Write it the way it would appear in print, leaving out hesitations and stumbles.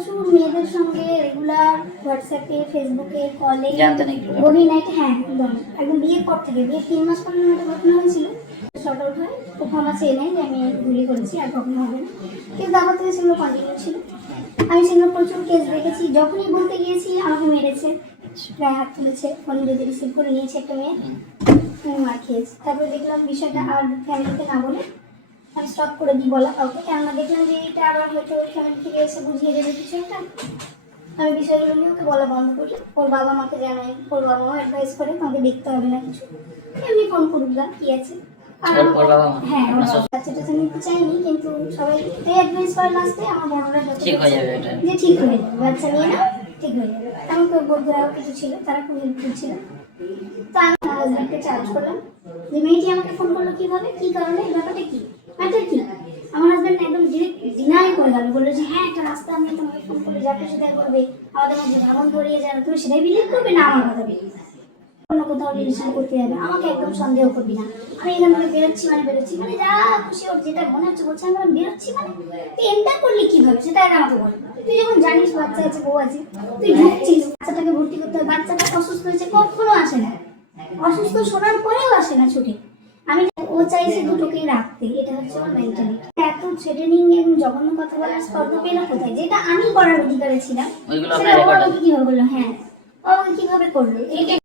প্রচুর মেয়েদের সঙ্গে রেগুলার হোয়াটসঅ্যাপে, ফেসবুকে, কলে, গভীর নাইটে, হ্যাঁ একদম একদম বিয়ের পর থেকে, বিয়ের 3 মাস পর একটা ঘটনা হয়েছিল, শর্ট আউট হয়, ও ক্ষমা চেয়ে নেয় যে আমি গুলি করেছি, আর কখনো হবে না। কিন্তু তারপর থেকে সেগুলো কন্টিনিউ ছিল। আমি সেগুলো প্রচুর কেস দেখেছি, যখনই বলতে গিয়েছি আমাকে মেরেছে, গায়ে হাত তুলেছে, ফোন যদি রিসিভ করে নিয়েছে একটা মেয়ে, মার খেয়েছে। তারপরে দেখলাম বিষয়টা আর ফ্যামিলিতে না বলে আমি স্টপ করে দিই বলা কাউকে, কেননা দেখলাম যে এটা আবার হয়তো ফ্যামিলি থেকে এসে বুঝিয়ে দেবে কিছু একটা। আমি বিষয়গুলো নিয়ে ওকে বলা বন্ধ করি, ওর বাবা মাকে জানাই, ওর বাবা মা অ্যাডভাইস করে তোমাকে দেখতে হবে না কিছু, এমনি ফোন করুক না, কি আছে। হ্যাঁ, বাচ্চাটা তো নিতে চাইনি, কিন্তু সবাই অ্যাডভাইস করে লাস্টে আমার বড়রা ঠিক হয়ে যাবে, যে ঠিক হয়ে যাবে, বাচ্চা নিয়ে নাও, ঠিক হয়ে যাবে। এমন কেউ বন্ধুরাও কিছু ছিল, তারা খুব হেল্পফুল ছিল। তো আমি আমার হাজব্যান্ডকে চ্যালেঞ্জ করলাম যে মেয়েটি আমাকে ফোন করলো কিভাবে, কি কারণে, ব্যাপারটা কি, ম্যাটার কি। আমার হাজব্যান্ড একদম ডিরেক্ট ডিনাই করে গেল, বললো যে হ্যাঁ একটা রাস্তা আমি তোমাকে ফোন করলে যাকে সেটা করবে, আমাদের মধ্যে ভাবন ধরিয়ে যাবে, তুমি সেটাই বিলিভ করবে না আমার কথা বিলিভ, অন্য কোথাও রিলেশন করতে যাবে, আমাকে একদম সন্দেহ করবি না, আমি এখান থেকে বেরোচ্ছি মানে বেরোচ্ছি, মানে যা খুশি ওর যেটা মনে হচ্ছে বলছে, আমি বেরোচ্ছি মানে তুই এন্টার করলি কিভাবে সেটা আগে আমাকে বল। তুই যখন জানিস বাচ্চা আছে, বউ আছে, তুই ঢুকছিস, বাচ্চাটাকে ভর্তি করতে হবে, বাচ্চাটা অসুস্থ হয়েছে, কখনো আসে না, অসুস্থ শোনার পরেও আসে না ছুটে। আমি ও চাইছে দুটোকেই রাখতে, এটা হচ্ছে ওর মেন্টালিটি। এত থ্রেটেনিং এবং জঘন্য কথা বলার স্পর্ধা পেলো কোথায়, যেটা আমি করার অধিকারে ছিলাম সেটা ও আমাকে কিভাবে বললো, হ্যাঁ ও কিভাবে করলো, এটা